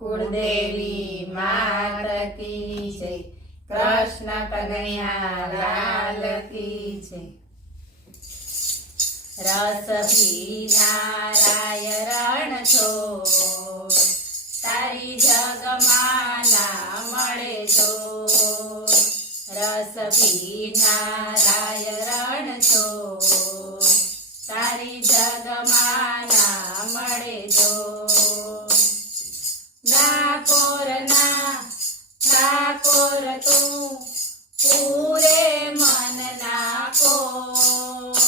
कुलदेवी मात की जय। कृष्ण कन्हैया लाल की जय। रस पीना राय रण छोड़, तारी जगमाना मळे जोड़। रस पीना राय रण छोड़, तारी जगमाना मळे जोड़। डाकोरना ठाकोर तू पूरे मनना कोट।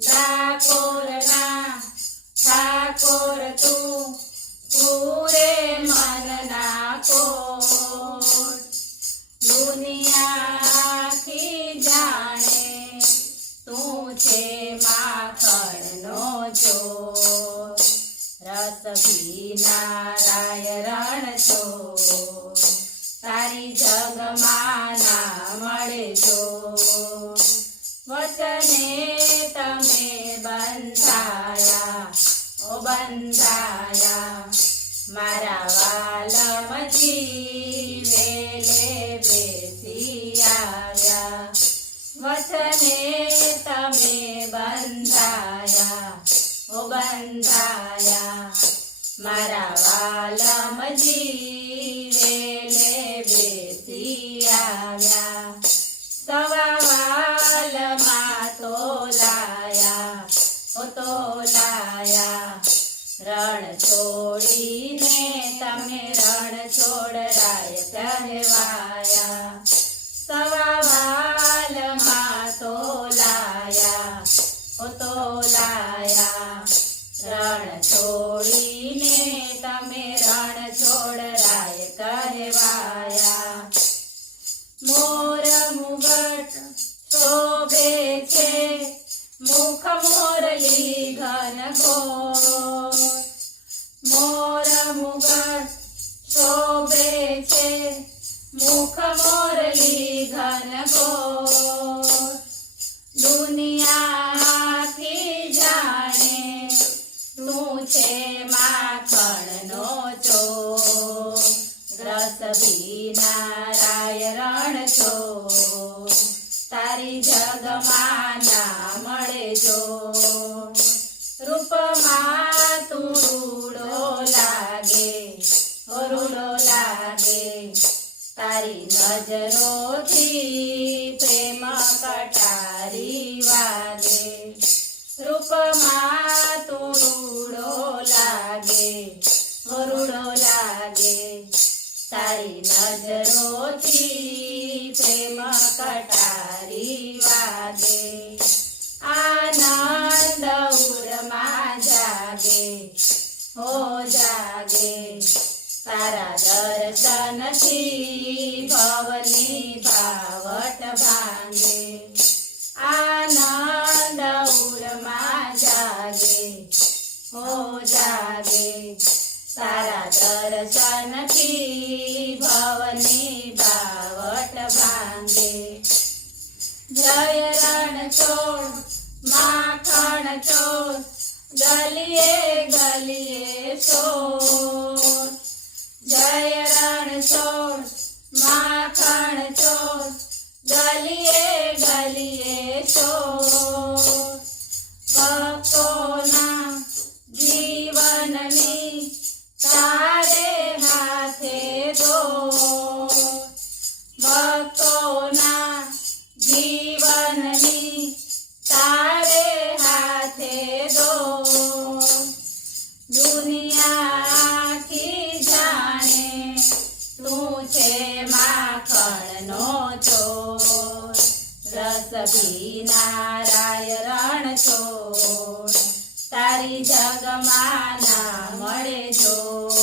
डाकोरना ठाकोर तू पूरे मनना कोट। दुनिया आखी जाने तू छे माखणनो चोर। रस पीना राय रण छोड़, तारी जगमाना मळे जोड़। वचने तमे बंधाया ओ बंधाया, मारा वालमजी वेले बेसी आव्या। वचने तमे बंधाया ओ बंधाया, मारा वालमजी वेले बेसी आव्या। सवा वालमा तोलाया ओ तोलाया, रण छोड़ीने तमे रण छोड़राय कहेवाया। सवा वालमा तोलाया ओ तोलाया, रण छोड़ीने तमे रण छोड़राय कहेवाया। मोर मुगट शोभे छे, मुख मोरली घनघोर। मोर मुगट शोभे छे, मुख मोरली घनघोर। दुनिया आखी जाने तू छे माखणनो चोर। रस पीना राय रण छोड़, तारी जगमाना मळे जोड़। रूपमा तू रूडो लागे ओ रूडो लागे, तारी नजरोथी प्रेम कटारी वागे। रूपमा तू रूडो लागे ओ रूडो लागे, तारी नजरोथी प्रेम कटारी वागे। आनंद उरमा जागे हो जागे, तारा दर्शनथी भवनी भावट भांगे। आनंद उरमा जागे हो जागे, तारा दर्शनथी भवनी भावट भांगे। जय रण छोड़ माखण चोर, गलिए गलिए शोर। जय रण छोड़ माखण चोर, गलिए गलिए शोर। भक्तोना जीवननी तारे हाथे दो। भक्तोना जीवननी तारे हाथे दो। दुनिया आखी जाने तू छे माखणनो चोर। रस पीना राय रण छोड़, तारी जगमाना मळे जोड़।